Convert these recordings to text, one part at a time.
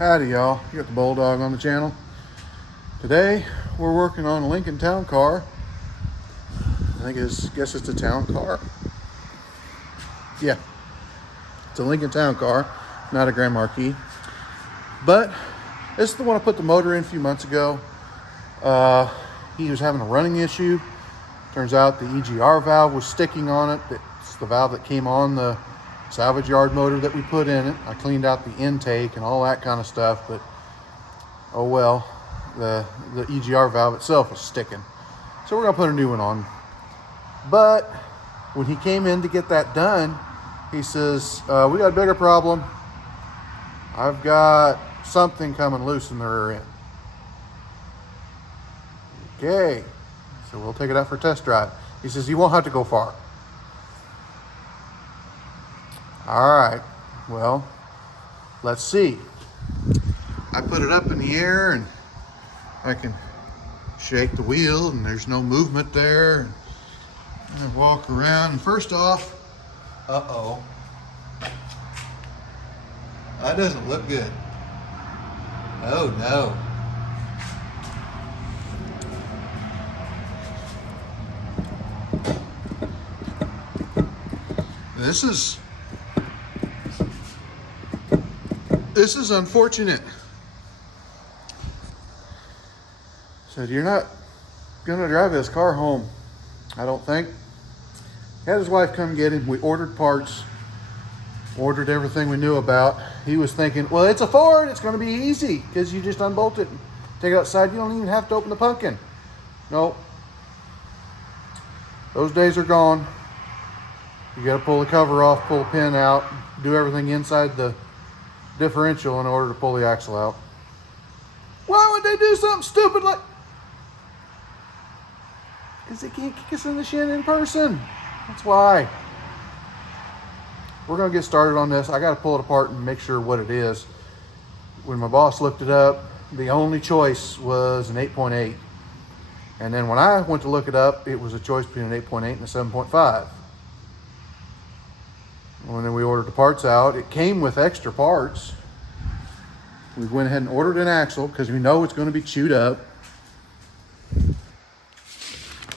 Howdy y'all, you got the Bulldog on the channel. Today we're working on a Lincoln Town Car. Guess it's a town car. Yeah, it's a Lincoln Town Car, not a Grand Marquis. But this is the one I put the motor in a few months ago. He was having a running issue. Turns out the EGR valve was sticking on it. It's the valve that came on the salvage yard motor that we put in it. I cleaned out the intake and all that kind of stuff, but oh well, the EGR valve itself was sticking. So we're gonna put a new one on. But when he came in to get that done, he says, we got a bigger problem. I've got something coming loose in the rear end. Okay, so we'll take it out for a test drive. He says you won't have to go far. All right, well, let's see. I put it up in the air and I can shake the wheel and there's no movement there. And I walk around and first off, uh-oh, that doesn't look good. Oh no. This is unfortunate. Said you're not gonna drive this car home, I don't think. Had his wife come get him. We ordered parts, ordered everything we knew about. He was thinking, well, it's a Ford, it's gonna be easy because you just unbolt it and take it outside. You don't even have to open the pumpkin. No, those days are gone. You gotta pull the cover off, pull the pin out, do everything inside the differential in order to pull the axle out. Why would they do something stupid like? Because they can't kick us in the shin in person. That's why. We're gonna get started on this. I gotta pull it apart and make sure what it is. When my boss looked it up, the only choice was an 8.8. And then when I went to look it up, it was a choice between an 8.8 and a 7.5. And then we ordered the parts out. It came with extra parts. We went ahead and ordered an axle because we know it's going to be chewed up.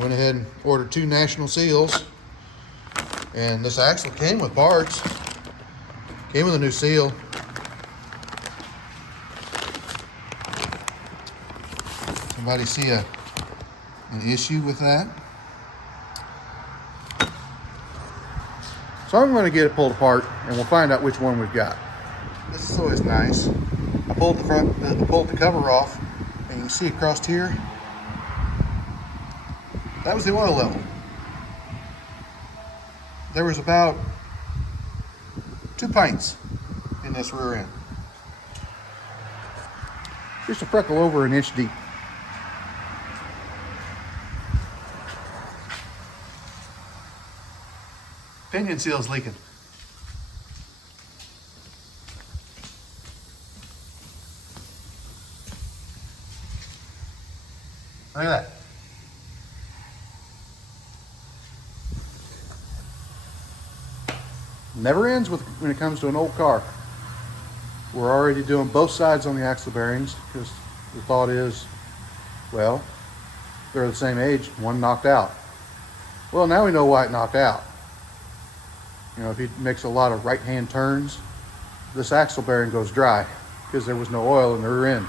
Went ahead and ordered 2 national seals. And this axle came with parts. Came with a new seal. Somebody see an issue with that? So I'm going to get it pulled apart and we'll find out which one we've got. This is always nice. I pulled the cover off and you can see across here, that was the oil level. There was about 2 pints in this rear end. Just a freckle over an inch deep. Pinion seal's leaking. Look at that. Never ends when it comes to an old car. We're already doing both sides on the axle bearings because the thought is, well, they're the same age, one knocked out. Well, now we know why it knocked out. You know, if he makes a lot of right-hand turns, this axle bearing goes dry because there was no oil in the rear end.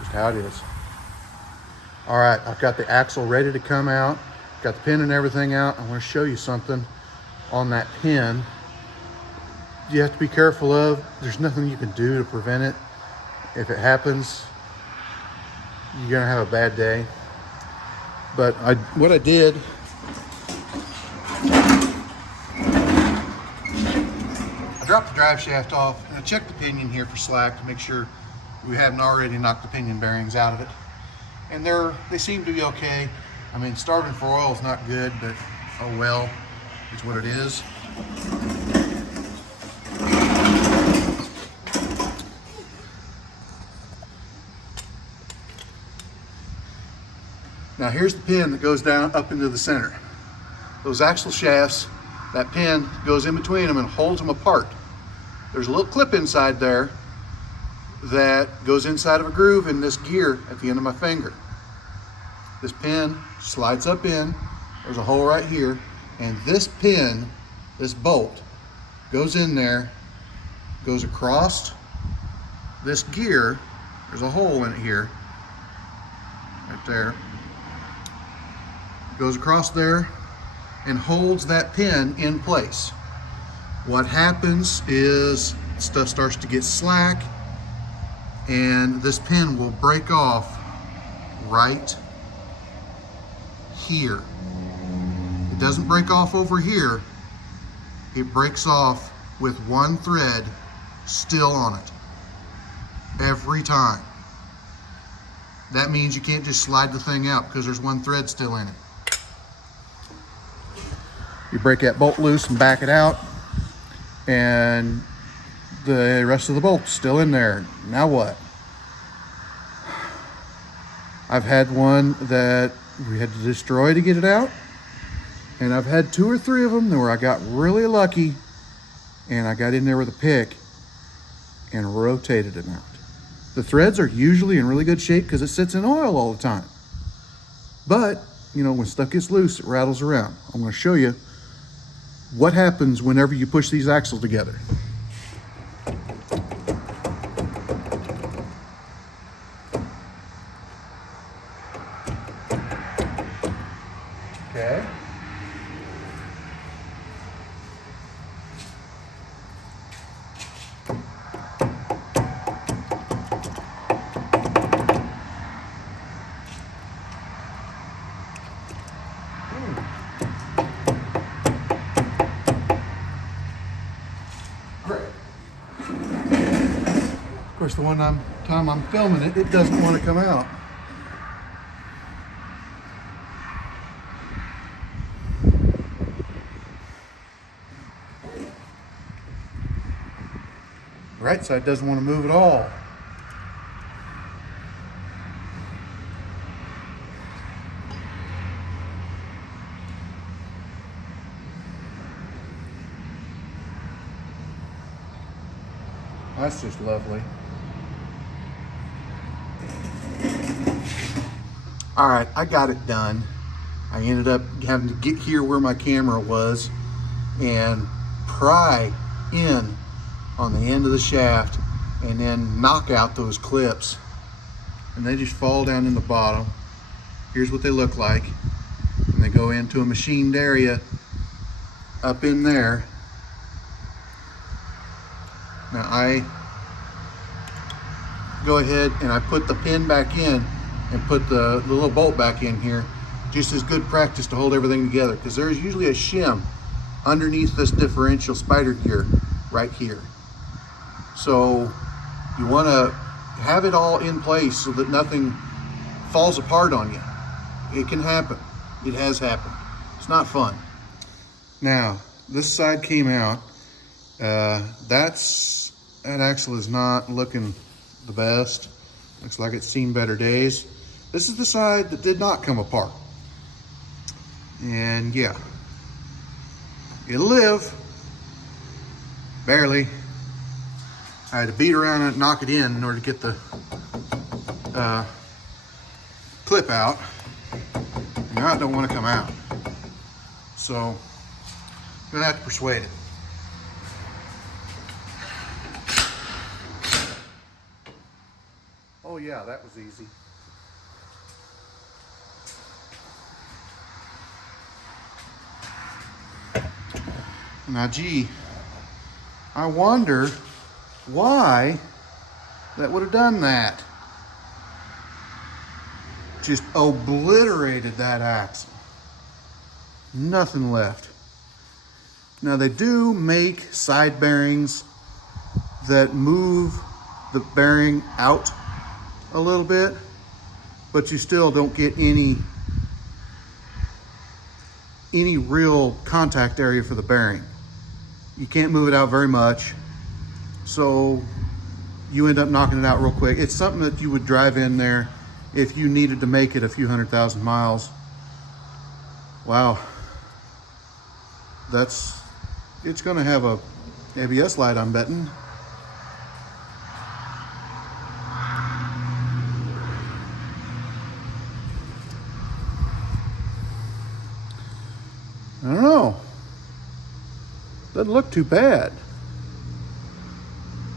Just how it is. All right, I've got the axle ready to come out. Got the pin and everything out. I want to show you something on that pin. You have to be careful of. There's nothing you can do to prevent it. If it happens, you're gonna have a bad day. But what I did, I dropped the drive shaft off and I checked the pinion here for slack to make sure we hadn't already knocked the pinion bearings out of it. And they seem to be okay. I mean, starving for oil is not good, but oh well, it's what it is. Now here's the pin that goes down up into the center. Those axle shafts, that pin goes in between them and holds them apart. There's a little clip inside there that goes inside of a groove in this gear at the end of my finger. This pin slides up in, there's a hole right here, and this pin, this bolt, goes in there, goes across this gear, there's a hole in it here, right there, goes across there and holds that pin in place. What happens is stuff starts to get slack and this pin will break off right here. It doesn't break off over here. It breaks off with one thread still on it every time. That means you can't just slide the thing out because there's one thread still in it. You break that bolt loose and back it out, and the rest of the bolt's still in there. Now what? I've had one that we had to destroy to get it out, and I've had 2 or 3 of them where I got really lucky and I got in there with a pick and rotated them out. The threads are usually in really good shape because it sits in oil all the time. But, you know, when stuff gets loose, it rattles around. I'm going to show you what happens whenever you push these axles together. Okay. Great. Of course, the one time I'm filming it, it doesn't want to come out. The right side doesn't want to move at all. That's just lovely. All right, I got it done. I ended up having to get here where my camera was and pry in on the end of the shaft and then knock out those clips. And they just fall down in the bottom. Here's what they look like. And they go into a machined area up in there. Now I go ahead and I put the pin back in and put the little bolt back in here, just as good practice to hold everything together, because there's usually a shim underneath this differential spider gear right here. So you want to have it all in place so that nothing falls apart on you. It can happen. It has happened. It's not fun. Now, this side came out. That axle is not looking the best. Looks like it's seen better days. This is the side that did not come apart. And yeah, it'll live. Barely. I had to beat around and knock it in order to get the clip out. Now it don't want to come out. So I'm gonna have to persuade it. Oh yeah, that was easy. Now gee, I wonder why that would have done that. Just obliterated that axle. Nothing left. Now they do make side bearings that move the bearing out a little bit, but you still don't get any real contact area for the bearing. You can't move it out very much, so you end up knocking it out real quick. It's something that you would drive in there if you needed to make it a few 100,000 miles. Wow, it's gonna have a ABS light, I'm betting. Doesn't look too bad.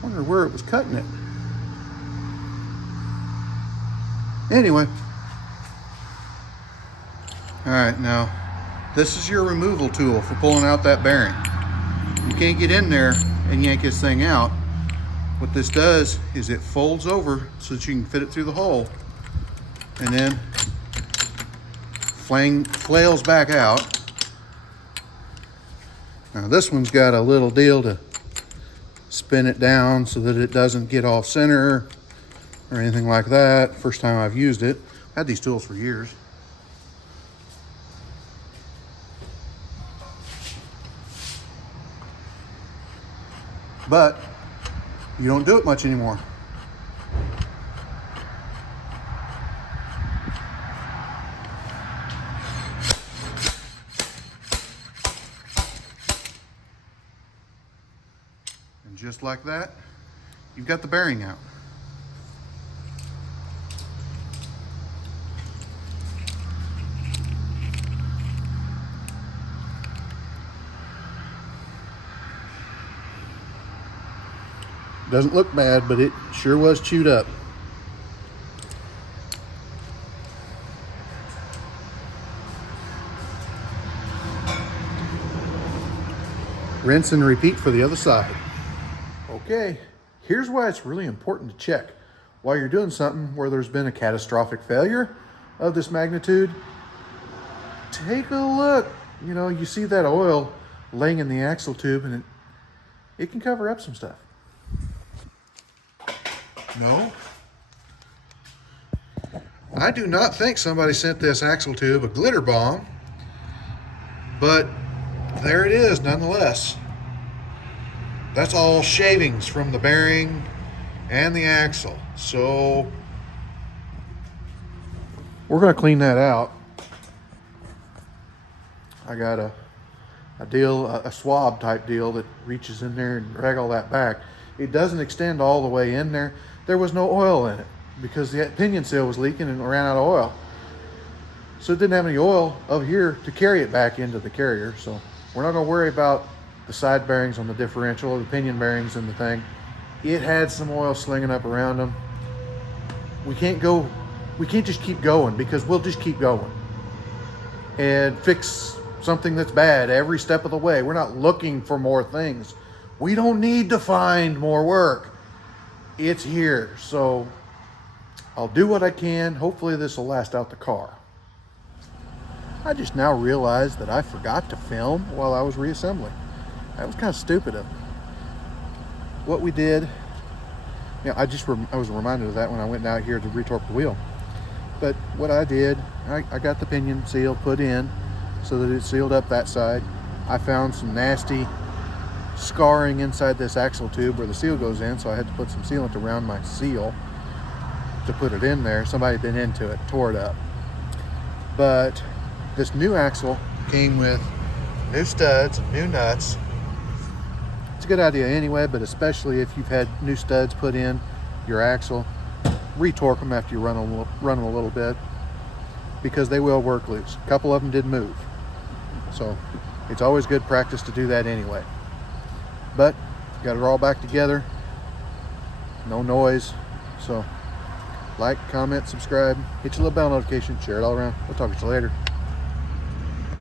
Wonder where it was cutting it. Anyway. All right, now this is your removal tool for pulling out that bearing. You can't get in there and yank this thing out. What this does is it folds over so that you can fit it through the hole, and then flails back out. Now this one's got a little deal to spin it down so that it doesn't get off center or anything like that. First time I've used it. I've had these tools for years. But you don't do it much anymore. And just like that, you've got the bearing out. Doesn't look bad, but it sure was chewed up. Rinse and repeat for the other side. Okay, here's why it's really important to check while you're doing something where there's been a catastrophic failure of this magnitude. Take a look. You know, you see that oil laying in the axle tube, and it can cover up some stuff. No, I do not think somebody sent this axle tube a glitter bomb, but there it is nonetheless. That's all shavings from the bearing and the axle. So we're going to clean that out. I got a swab type deal that reaches in there and drag all that back. It doesn't extend all the way in there. There was no oil in it because the pinion seal was leaking and ran out of oil. So it didn't have any oil over here to carry it back into the carrier. So we're not going to worry about the side bearings on the differential or the pinion bearings in the thing. It had some oil slinging up around them. We can't just keep going, because we'll just keep going and fix something that's bad every step of the way. We're not looking for more things. We don't need to find more work. It's here. So I'll do what I can. Hopefully this will last out the car. I just now realized that I forgot to film while I was reassembling. That was kind of stupid of me. What we did, I was reminded of that when I went out here to retorque the wheel. But what I did, I got the pinion seal put in so that it sealed up that side. I found some nasty scarring inside this axle tube where the seal goes in, so I had to put some sealant around my seal to put it in there. Somebody had been into it, tore it up. But this new axle came with new studs and new nuts. It's a good idea anyway, but especially if you've had new studs put in your axle, retorque them after you run them a little bit, because they will work loose. A couple of them did move. So it's always good practice to do that anyway. But got it all back together, no noise. So like, comment, subscribe, hit your little bell notification, share it all around. We'll talk to you later.